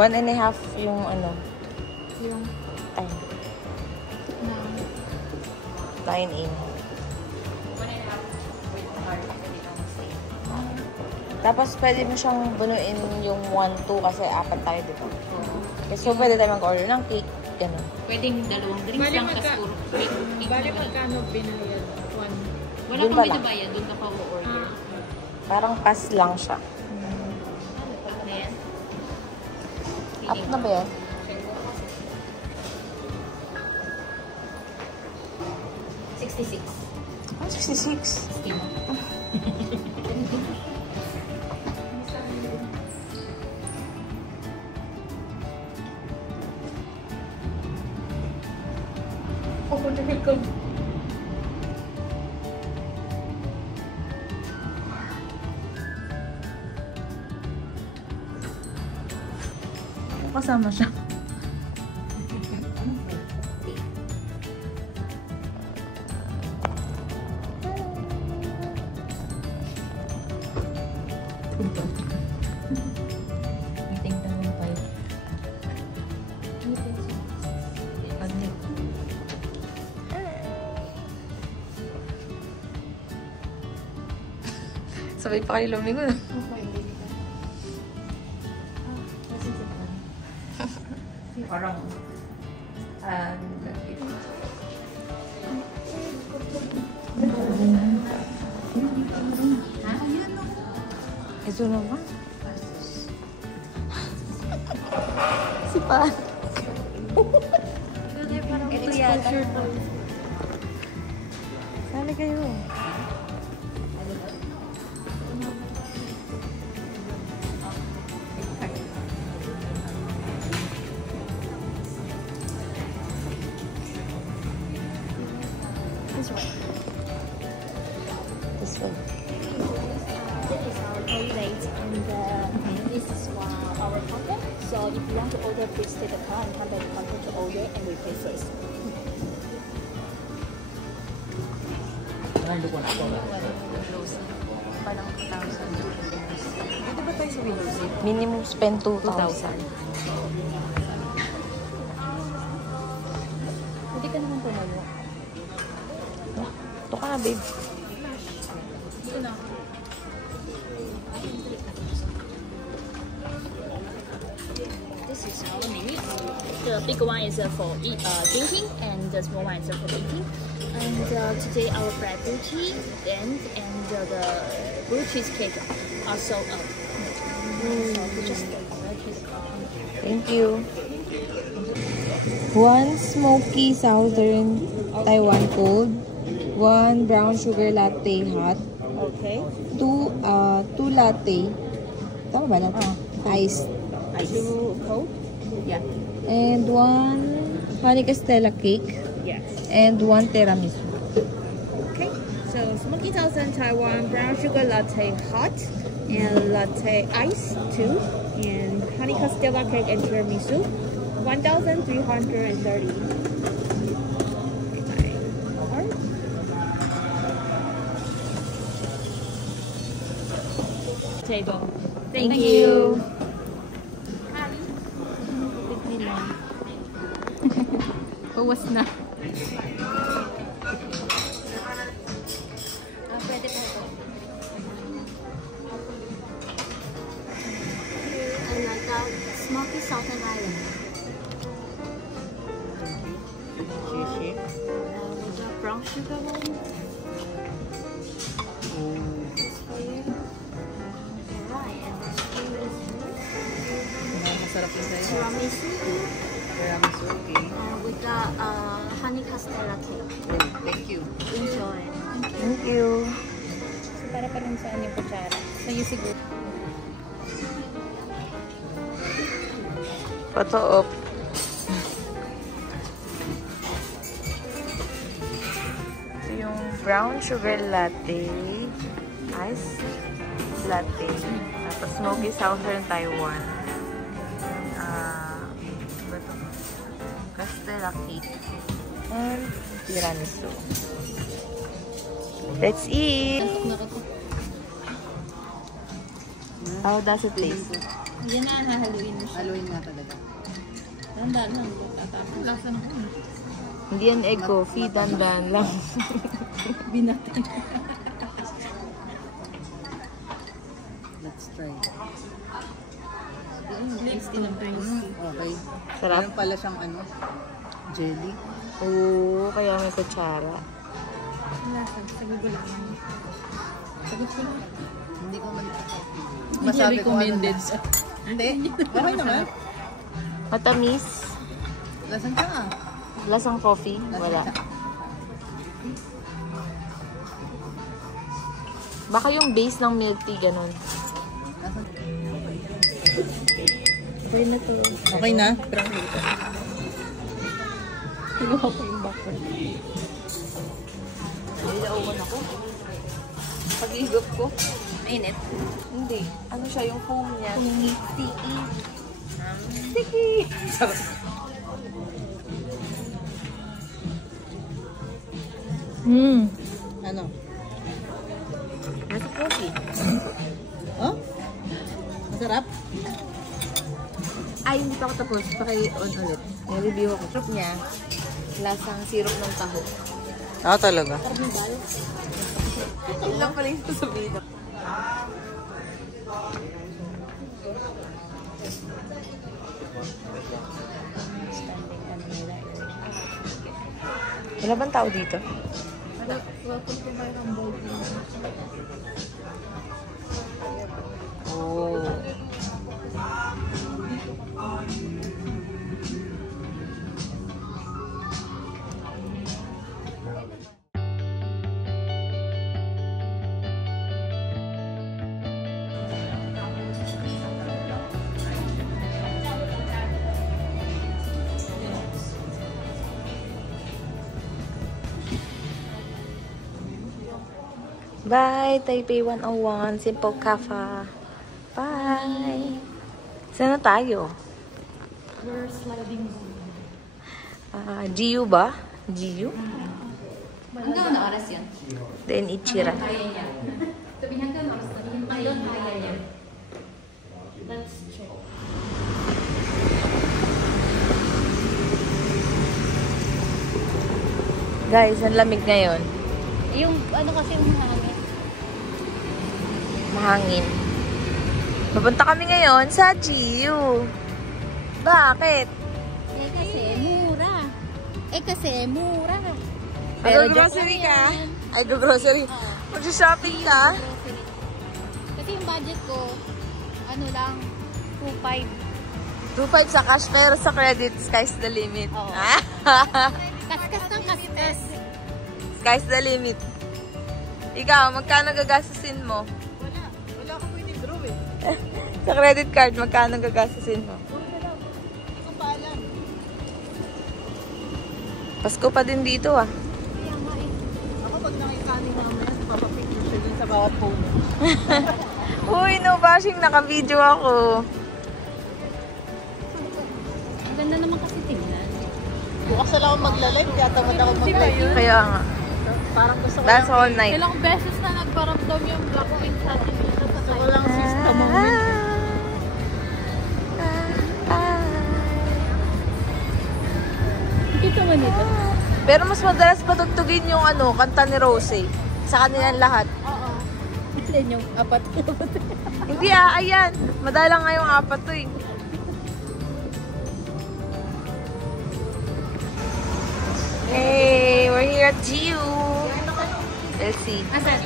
1.5 yung ano. Yung Time. 9 in. Tapos pwede mo siyang bunuin yung 1-2 kasi 4 tayo, di ba? So pwede tayo mag-order ng cake. Ganun. Pwedeng dalawang drinks lang kasi puro cake. Bali magkano binayad? Wala kang binabayad, doon ka pa order. Parang pass lang siya. Up na ba yan? $66. Oh, 66. Kasama siya. Sabay pa kayo lumingon. Parang ito naman. Si Pa. ito yata. Sali kayo. This one. This one. This is our toilet and this is our counter. So if you want to order, please take the card and come back to counter to order and we pay first. Parang 2,000. Dito ba tayo sa Windows? Minimum spend 2,000. Hindi ka naman pumayo. Ito ka na, babe. Dito na. This is our menu. The big one is for drinking and the small one is for eating. And today our bread blue cheese and the blue cheesecake are sold out. So we just Thank you. One smoky southern Taiwan cold. One brown sugar latte hot. Okay. Two latte. Tama ba latte? Iced. Two cold? Yeah. And one honey castella cake. Yes. And one tiramisu. Okay. So smoky southern Taiwan brown sugar latte hot and latte ice too. And honey castella cake and tiramisu. 1,330. Table. Thank you. Bawas na. Pwede po ito. And like that, smoky southern island. With the brown sugar one. Alright, and the spoon is here. Masarap yung sa'yo. Tiramisu. Tiramisu, okay. With the honey castella cake. Thank you. Enjoy. Thank you. So, para pa rin saan yung kutsara? Sa'yo siguro. Photo op. Ito yung brown sugar latte. Ice latte. Tapos smoky southern Taiwan. Castella cake. And tiramisu. Let's eat! How does it taste? Yan na, hahaluin mo siya. Haluin nga talaga. Tandaan lang, tatapos. Lasa na ko. Hindi yan egg coffee, dandan lang. Binatay. Let's try. Tasty ng tasty. Okay. Sarap. Meron pala siyang ano, jelly. Oo, kaya may kutsara. Lasa, sa gugulangan. Sagot ko na. Hindi ko man Hindi niya recommended. Hindi. Okay naman. Matamis. Lasang ka ah. Lasang coffee? Wala. Baka yung base ng milk tea, ganun. Pwede na to. Okay na? Kinuha ko yung bakon. Nilauman ako. Pag-igop ko. Mainit? Hindi. Ano siya, yung foam niya? Sticky. Sticky! Ano? Nasa coffee. Oh? Masarap? Ay, hindi pa ako tapos. Paki-on ulit. May review ako. Trip niya. Lasang syrup ng taho. Ah, talaga? Yun lang pala yung sasabihin ako. Wala bang tao dito? Welcome to my humble room. Oh. Bye, Taipei 101, Simple Cafe. Bye. Saan na tayo? We're sliding down. GU ba? GU? Hanggang ano oras yun? Then Ichira. Kaya niya. Sabi hanggang oras na yun. Ayun, kaya niya. Let's check. Guys, ang lamig ngayon. Yung ano kasi yung hangin. Mahangin. Papunta kami ngayon sa GU. Bakit? Kasi mura. Pero grocery ka? Ay, grocery. Mag-shopping ka? Kasi yung budget ko, ano lang, 2.5. 2.5 sa cash, pero sa credit, sky's the limit. Oo. Kaskas ng kaskas. Sky's the limit. Ikaw, magkano gagastusin mo? Wala akong withdraw eh. Sa credit card, magkano gagastusin mo? Hindi ko pa alam. Pasko pa din dito ah. Ako pag nakikanin namin, papapicture siya dun sa bawat phone. Uy, no bashing, naka-video ako. Ang ganda naman kasi tingnan. Bukas na lang ako magla-live, kaya tamad ako mag-live. Kaya nga. Parang gusto ko That's lang, all night. Ilang beses na nagparamdam yung Blackpink sa atin dito sa gusto ko lang system mo. Kita mo nito? Pero mas madalas patugtugin yung ano, kanta ni Rose. Sa kanilang lahat. Oo. Ilan yung apat? Hindi ah, ayan. Madalang nga yung apat to eh. Hey, we're here at GU. Let's see. Asan?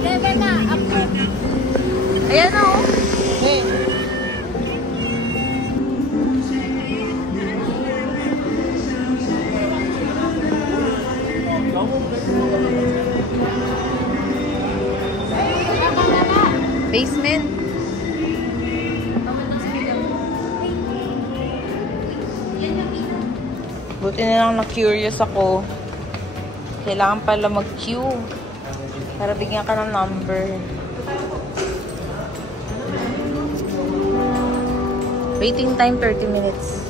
Level na, approve. Ayan o. Hey, Basement. Buti na lang na-curious ako. Kailangan pala mag-queue. Para bigyan ka ng number. Waiting time 30 minutes.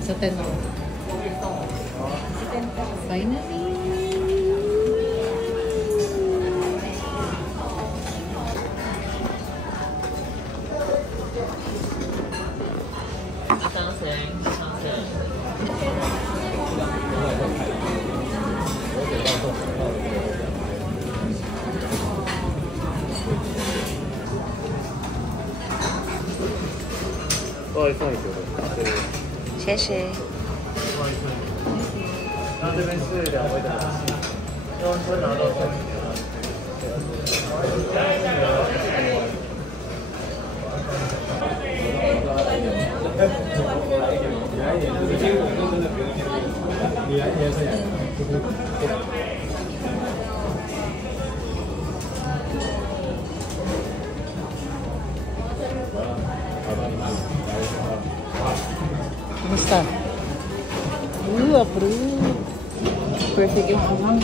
Sa 10 ako. Finally! Sheshe. 那这边是2位的东西，用车拿到后面。Kumusta? Approve. Perfect yung hamang.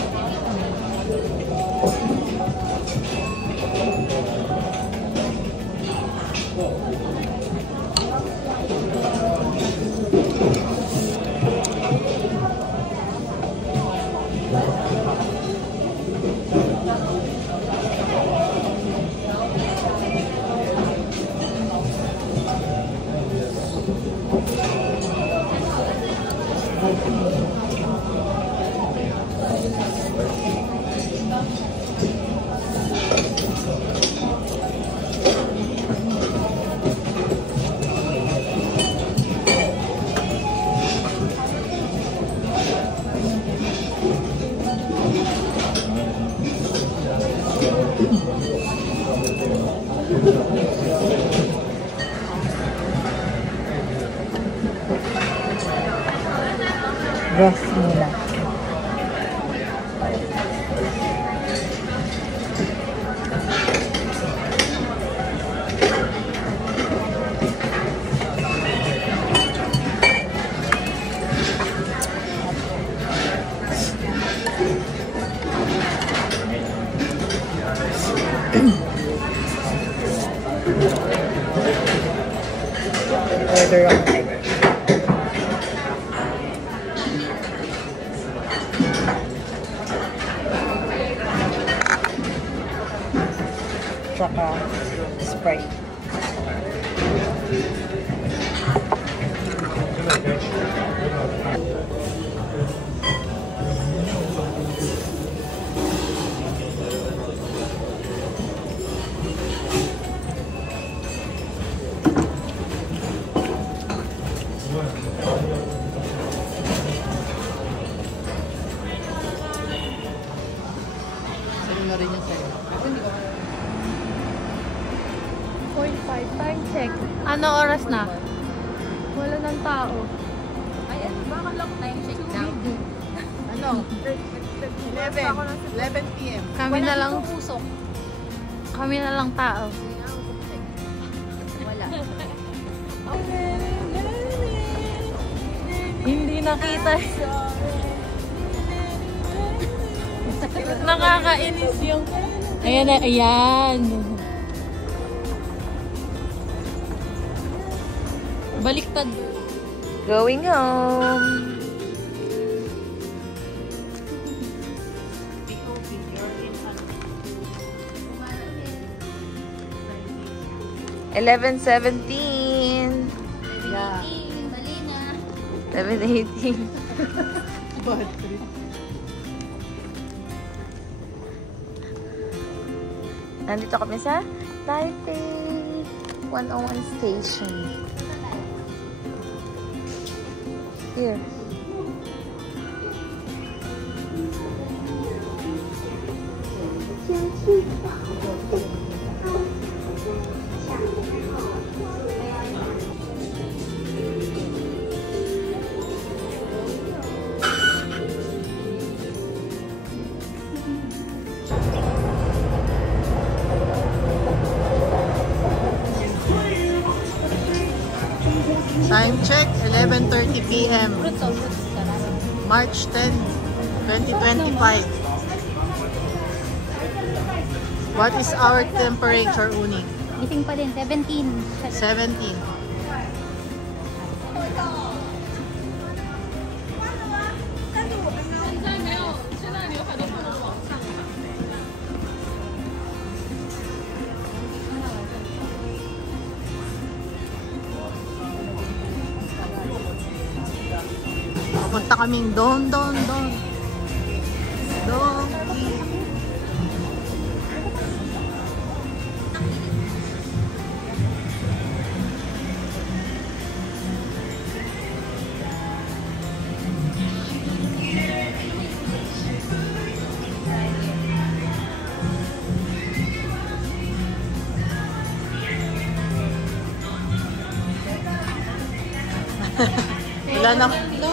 Broth muna. Order ang egg. Tsaka Sprite. Sino na rin yung sa'yo? Ako hindi ko 0.5 time check. Ano oras na? Wala ng tao. Ayan, baka long time check daw. Ano? 11 p.m. Kami na lang. Usok. Kami na lang tao. Wala. Hindi nakita. Nakakainis yung... Ayan na, ayan. Baliktad. Going home. $11.17. Yeah. Dali na. 11.18. Bad trip. Nandito kami sa Taipei 101 Station. Here. Time check, 11:30 p.m. March 10, 2025. What is our temperature, Uni? Gising pa din, 17. 17. Papunta kaming Don.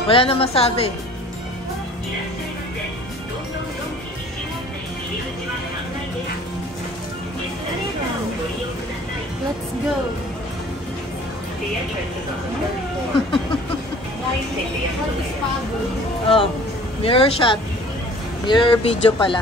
Wala na masabi. Let's go. Oh, mirror shot. Mirror video pala.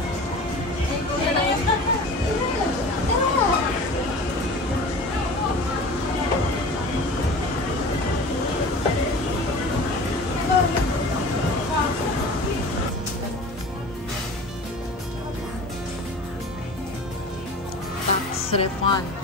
Tax refund.